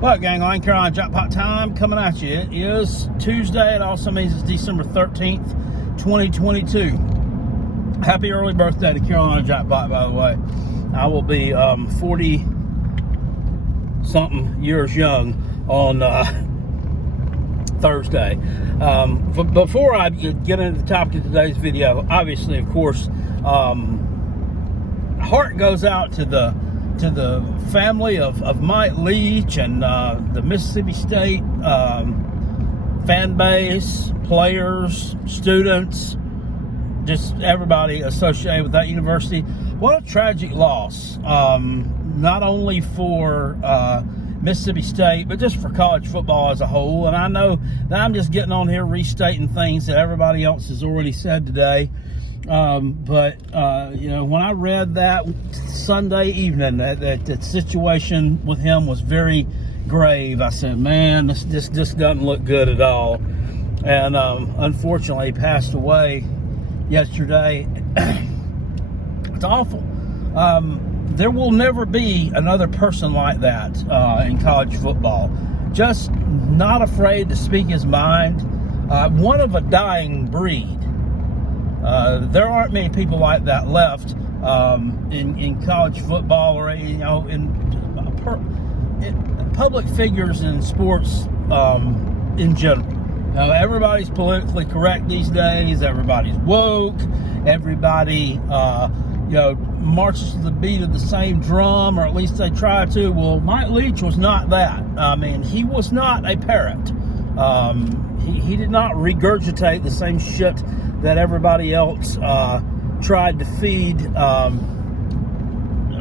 Well, gang, on Carolina Jackpot time coming at you. It is Tuesday. It also means it's December 13th, 2022. Happy early birthday to Carolina Jackpot, by the way. I will be 40-something years young on Thursday. But before I get into the topic of today's video, obviously, of course, heart goes out to the family of Mike Leach and the Mississippi State fan base, players, students, just everybody associated with that university. What a tragic loss, not only for Mississippi State, but just for college football as a whole. And I know that I'm just getting on here restating things that everybody else has already said today. But when I read that Sunday evening, that situation with him was very grave, I said, man, this doesn't look good at all. And unfortunately, he passed away yesterday. It's awful. There will never be another person like that in college football. Just not afraid to speak his mind. One of a dying breed. There aren't many people like that left in college football, or in public figures in sports in general. Everybody's politically correct these days. Everybody's woke. Everybody marches to the beat of the same drum, or at least they try to. Well, Mike Leach was not that. I mean, he was not a parrot. He did not regurgitate the same shit that everybody else tried to feed,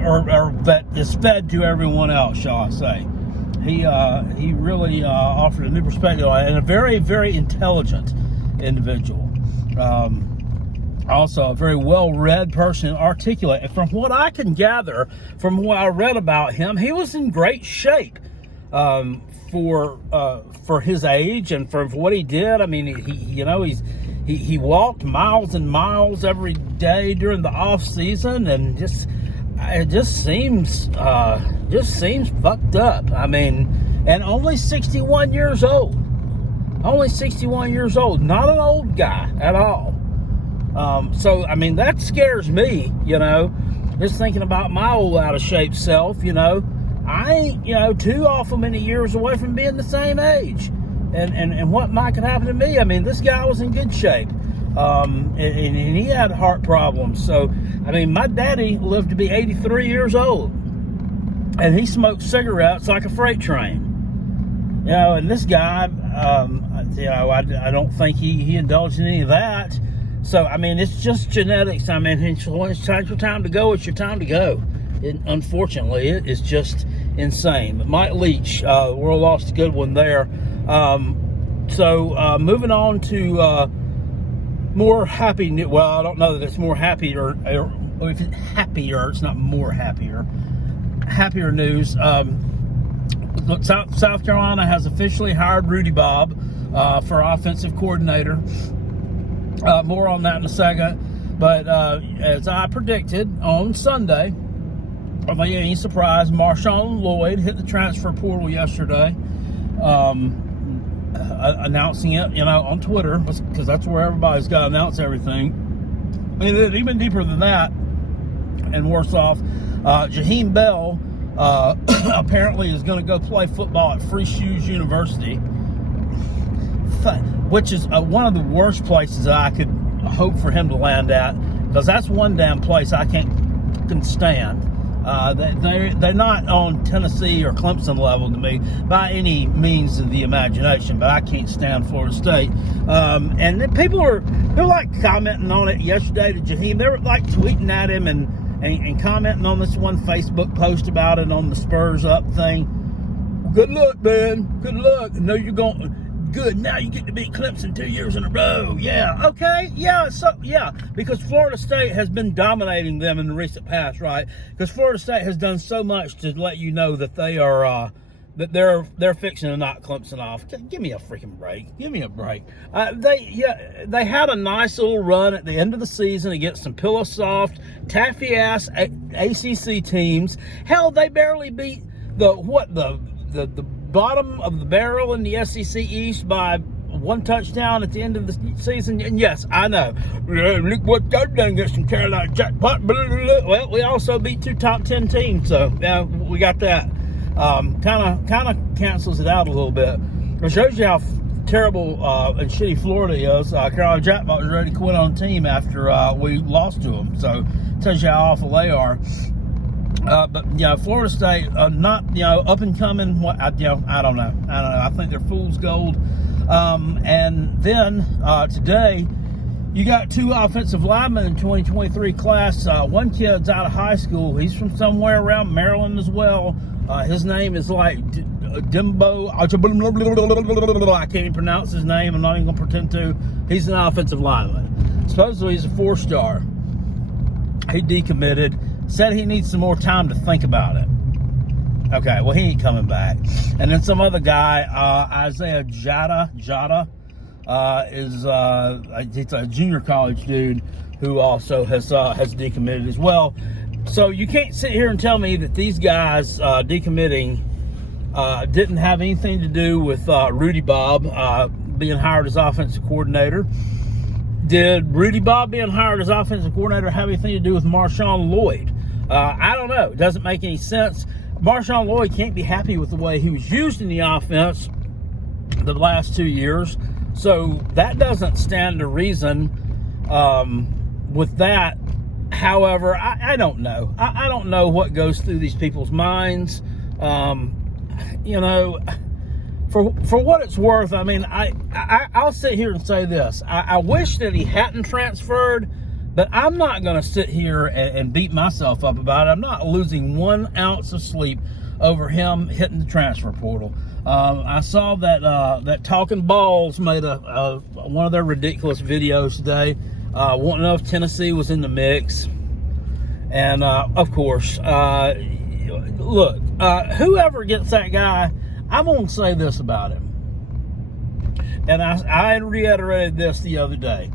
or that is fed to everyone else, shall I say. He really offered a new perspective, and a very, very intelligent individual. Also a very well-read person, articulate. And from what I can gather, from what I read about him, he was in great shape for his age and for what he did. I mean, he walked miles and miles every day during the off season, and it just seems fucked up. I mean, and only 61 years old. Only 61 years old. Not an old guy at all. So I mean, that scares me. Just thinking about my old out of shape self. I ain't too awful many years away from being the same age. And what might could happen to me? I mean, this guy was in good shape, and he had heart problems. So, I mean, my daddy lived to be 83 years old, and he smoked cigarettes like a freight train. And this guy, I don't think he indulged in any of that. So, I mean, it's just genetics. I mean, when it's your time to go, it's your time to go. Unfortunately, it is just insane. But Mike Leach, world lost a good one there. So moving on to more happy news. Well, I don't know that it's more happier, or if it's happier, it's not more happier. Happier news. South Carolina has officially hired Rudy Bob for offensive coordinator. More on that in a second. But as I predicted on Sunday, without any surprise, Marshawn Lloyd hit the transfer portal yesterday. Announcing it, on Twitter, because that's where everybody's got to announce everything. And then even deeper than that, and worse off, Jaheim Bell apparently is going to go play football at Free Shoes University, which is one of the worst places that I could hope for him to land at, because that's one damn place I can't stand. They're not on Tennessee or Clemson level to me by any means of the imagination, but I can't stand Florida State. And people were like commenting on it yesterday to Jaheim. They were like tweeting at him and commenting on this one Facebook post about it on the Spurs Up thing. Good luck, man. Good luck. I know you're going. Good, now you get to beat Clemson 2 years in a row. Yeah, okay, yeah, because Florida State has been dominating them in the recent past, right? Because Florida State has done so much to let you know that they are, that they're fixing to knock Clemson off. Give me a freaking break. Give me a break. They had a nice little run at the end of the season against some pillow soft, taffy ass ACC teams. Hell, they barely beat the bottom of the barrel in the SEC East by 1 touchdown at the end of the season. And yes, I know. Look what they've done against some Carolina jackpot. Well, we also beat 2 top 10 teams, so yeah, we got that. Kind of cancels it out a little bit. It shows you how terrible and shitty Florida is. Carolina jackpot was ready to quit on the team after we lost to them. So it tells you how awful they are. But Florida State, not up and coming. I don't know. I think they're fool's gold. And then today, you got 2 offensive linemen in 2023 class. One kid's out of high school. He's from somewhere around Maryland as well. His name is like Dimbo. I can't even pronounce his name. I'm not even going to pretend to. He's an offensive lineman. Supposedly he's a 4-star. He decommitted. Said he needs some more time to think about it. Okay, well, he ain't coming back. And then some other guy, Isaiah Jada, he's a junior college dude who also has decommitted as well. So you can't sit here and tell me that these guys decommitting didn't have anything to do with Rudy Bob being hired as offensive coordinator. Did Rudy Bob being hired as offensive coordinator have anything to do with Marshawn Lloyd? I don't know. It doesn't make any sense. Marshawn Lloyd can't be happy with the way he was used in the offense the last 2 years. So that doesn't stand to reason with that. However, I don't know. I don't know what goes through these people's minds. For what it's worth, I mean, I'll sit here and say this. I wish that he hadn't transferred, but I'm not going to sit here and beat myself up about it. I'm not losing 1 ounce of sleep over him hitting the transfer portal. I saw that Talking Balls made one of their ridiculous videos today, wanting to know if Tennessee was in the mix. And, of course, look, whoever gets that guy, I'm going to say this about him. And I reiterated this the other day.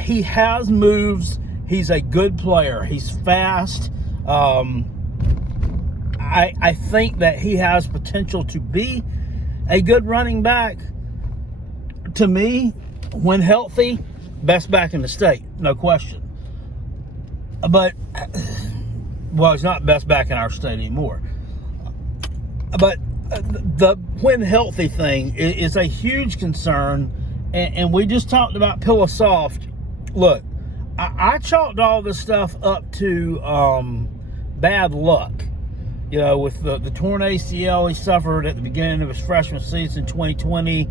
He has moves. He's a good player. He's fast. I think that he has potential to be a good running back. To me, when healthy, best back in the state, no question. But, well, he's not best back in our state anymore. But the when healthy thing is a huge concern. And we just talked about Pillow Soft. Look, I chalked all this stuff up to bad luck. With the torn ACL he suffered at the beginning of his freshman season 2020,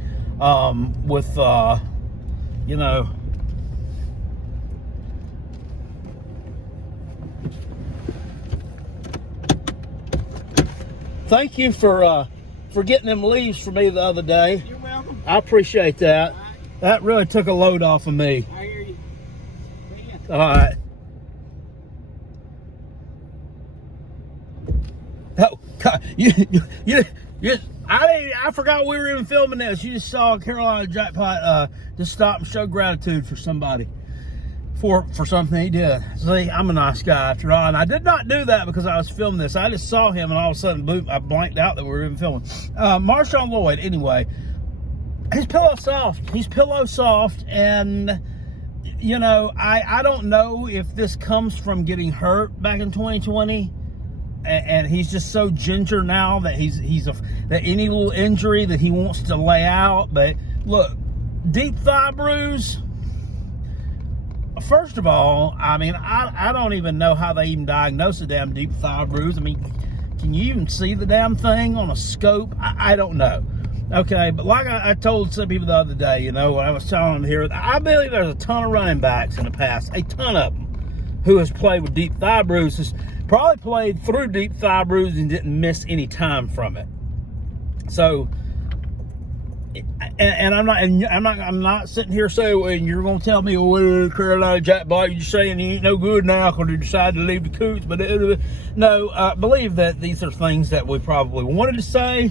Thank you for getting them leaves for me the other day. You're welcome. I appreciate that. All right. That really took a load off of me. I hear you. All right. Oh, God, I forgot we were even filming this. You just saw Carolina Jackpot just stop and show gratitude for somebody for something he did. See, I'm a nice guy after all, and I did not do that because I was filming this. I just saw him, and all of a sudden, boom, I blanked out that we were even filming. Marshawn Lloyd, anyway, he's pillow soft. He's pillow soft, and I don't know if this comes from getting hurt back in 2020. And he's just so ginger now that that any little injury that he wants to lay out. But look, deep thigh bruise. First of all, I mean, I don't even know how they even diagnose a damn deep thigh bruise. I mean, can you even see the damn thing on a scope? I don't know. Okay, but like I told some people the other day, when I was telling them here, I believe there's a ton of running backs in the past, a ton of them, who has played with deep thigh bruises. Probably played through deep thigh bruise and didn't miss any time from it. So, and I'm not sitting here saying, well, you're going to tell me, well, Carolina Jackpot, you're just saying he ain't no good now because he decided to leave the Coots. But no, I believe that these are things that we probably wanted to say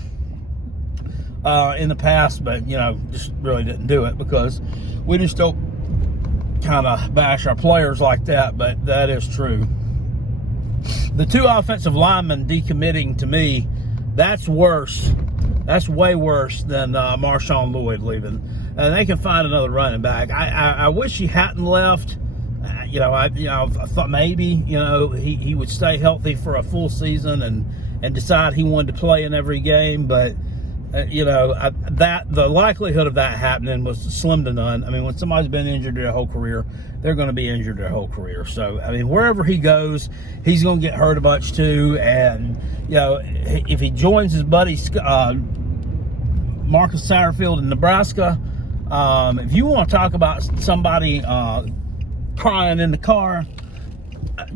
in the past, but just really didn't do it because we just don't kind of bash our players like that. But that is true. The 2 offensive linemen decommitting to me That's worse. That's way worse than Marshawn Lloyd leaving. They can find another running back. I wish he hadn't left. I thought maybe he would stay healthy for a full season and decide he wanted to play in every game, but that the likelihood of that happening was slim to none. I mean, when somebody's been injured their whole career, they're going to be injured their whole career. So I mean, wherever he goes, he's going to get hurt a bunch too. And if he joins his buddy Marcus Satterfield in Nebraska, if you want to talk about somebody crying in the car,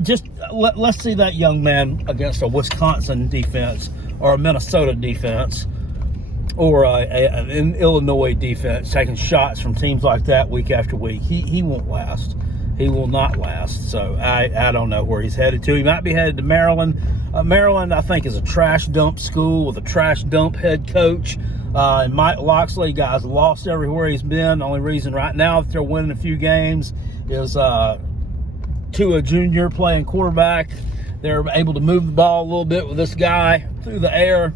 just let's see that young man against a Wisconsin defense or a Minnesota defense or an Illinois defense taking shots from teams like that week after week. He won't last. He will not last. So I don't know where he's headed to. He might be headed to Maryland. Maryland, I think, is a trash dump school with a trash dump head coach. And Mike Locksley, guys, lost everywhere he's been. The only reason right now that they're winning a few games is Tua Jr. playing quarterback. They're able to move the ball a little bit with this guy through the air.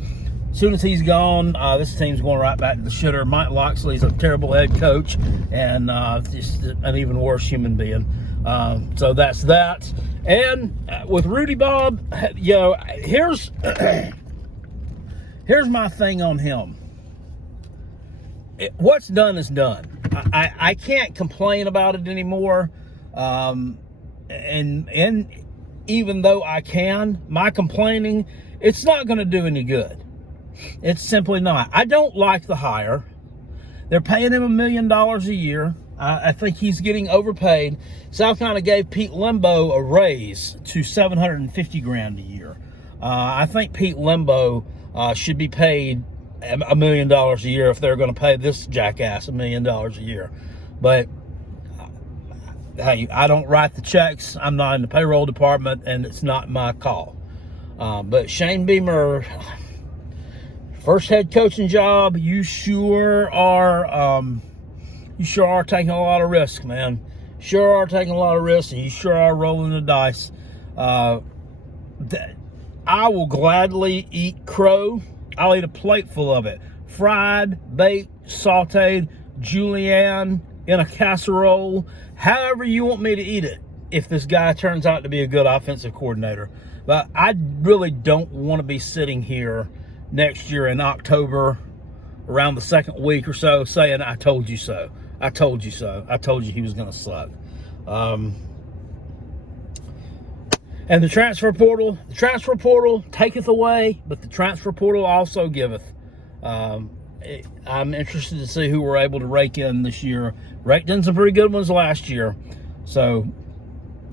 As soon as he's gone, this team's going right back to the shitter. Mike Locksley's a terrible head coach and just an even worse human being. So that's that. And with Rudy Bob, here's my thing on him. What's done is done. I can't complain about it anymore. And even though I can, my complaining, it's not going to do any good. It's simply not. I don't like the hire. They're paying him $1 million a year. I think he's getting overpaid. South Carolina gave Pete Lembo a raise to $750,000 a year. I think Pete Lembo should be paid $1 million a year if they're going to pay this jackass $1 million a year. But hey, I don't write the checks. I'm not in the payroll department, and it's not my call. But Shane Beamer, first head coaching job, you sure are taking a lot of risk, man. Sure are taking a lot of risks, and you sure are rolling the dice. I will gladly eat crow. I'll eat a plate full of it. Fried, baked, sauteed, julienne, in a casserole, however you want me to eat it, if this guy turns out to be a good offensive coordinator. But I really don't want to be sitting here next year in October, around the second week or so, saying, I told you so. I told you so. I told you he was going to suck. And the transfer portal taketh away, but the transfer portal also giveth. I'm interested to see who we're able to rake in this year. Raked in some pretty good ones last year. So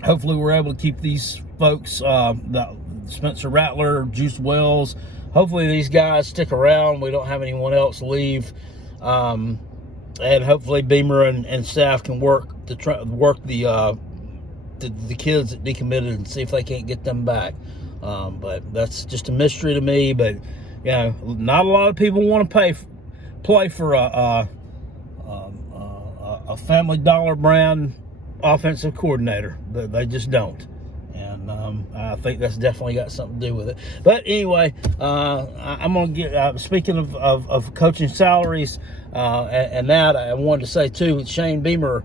hopefully we're able to keep these folks, Spencer Rattler, Juice Wells. Hopefully these guys stick around. We don't have anyone else leave. And hopefully Beamer and staff can work the kids that decommitted and see if they can't get them back. But that's just a mystery to me. But not a lot of people want to play for a Family Dollar brand offensive coordinator. They just don't. And I think that's definitely got something to do with it. But anyway, I'm going to get, speaking of coaching salaries, and that, I wanted to say too, Shane Beamer,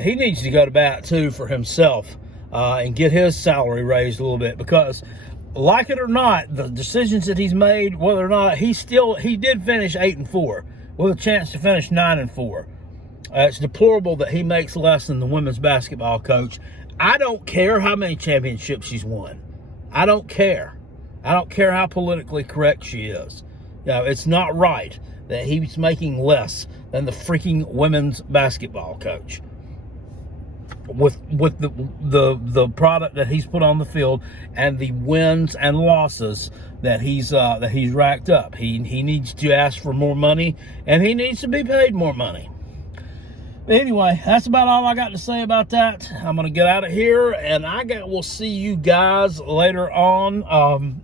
he needs to go to bat too for himself and get his salary raised a little bit, because like it or not, the decisions that he's made, whether or not he did finish 8-4 with a chance to finish 9-4. It's deplorable that he makes less than the women's basketball coach. I don't care how many championships she's won. I don't care. I don't care how politically correct she is. It's not right that he's making less than the freaking women's basketball coach with the product that he's put on the field and the wins and losses that he's racked up. He needs to ask for more money, and he needs to be paid more money. Anyway, that's about all I got to say about that. I'm going to get out of here, and we'll see you guys later on.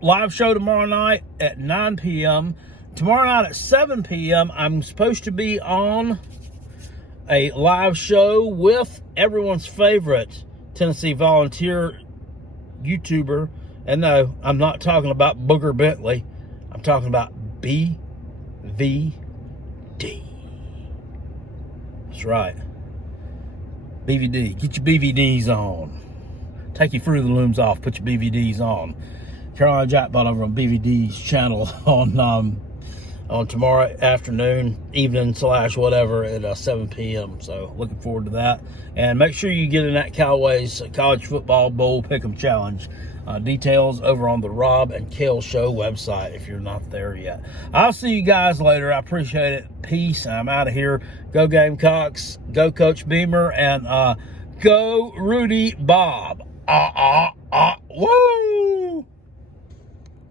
Live show tomorrow night at 9 p.m. Tomorrow night at 7 p.m., I'm supposed to be on a live show with everyone's favorite Tennessee Volunteer YouTuber, And no, I'm not talking about Booger Bentley. I'm talking about BVD. That's right. BVD. Get your BVDs on. Take your Fruit of the Looms off. Put your BVDs on. Carolina Jackpot over on BVD's channel on tomorrow afternoon, evening / whatever at 7 p.m. So looking forward to that. And make sure you get in that Cowboys College Football Bowl Pick'em Challenge. Details over on the Rob and Kale Show website if you're not there yet. I'll see you guys later. I appreciate it. Peace. I'm out of here. Go Gamecocks. Go Coach Beamer. And go Rudy Bob. Woo!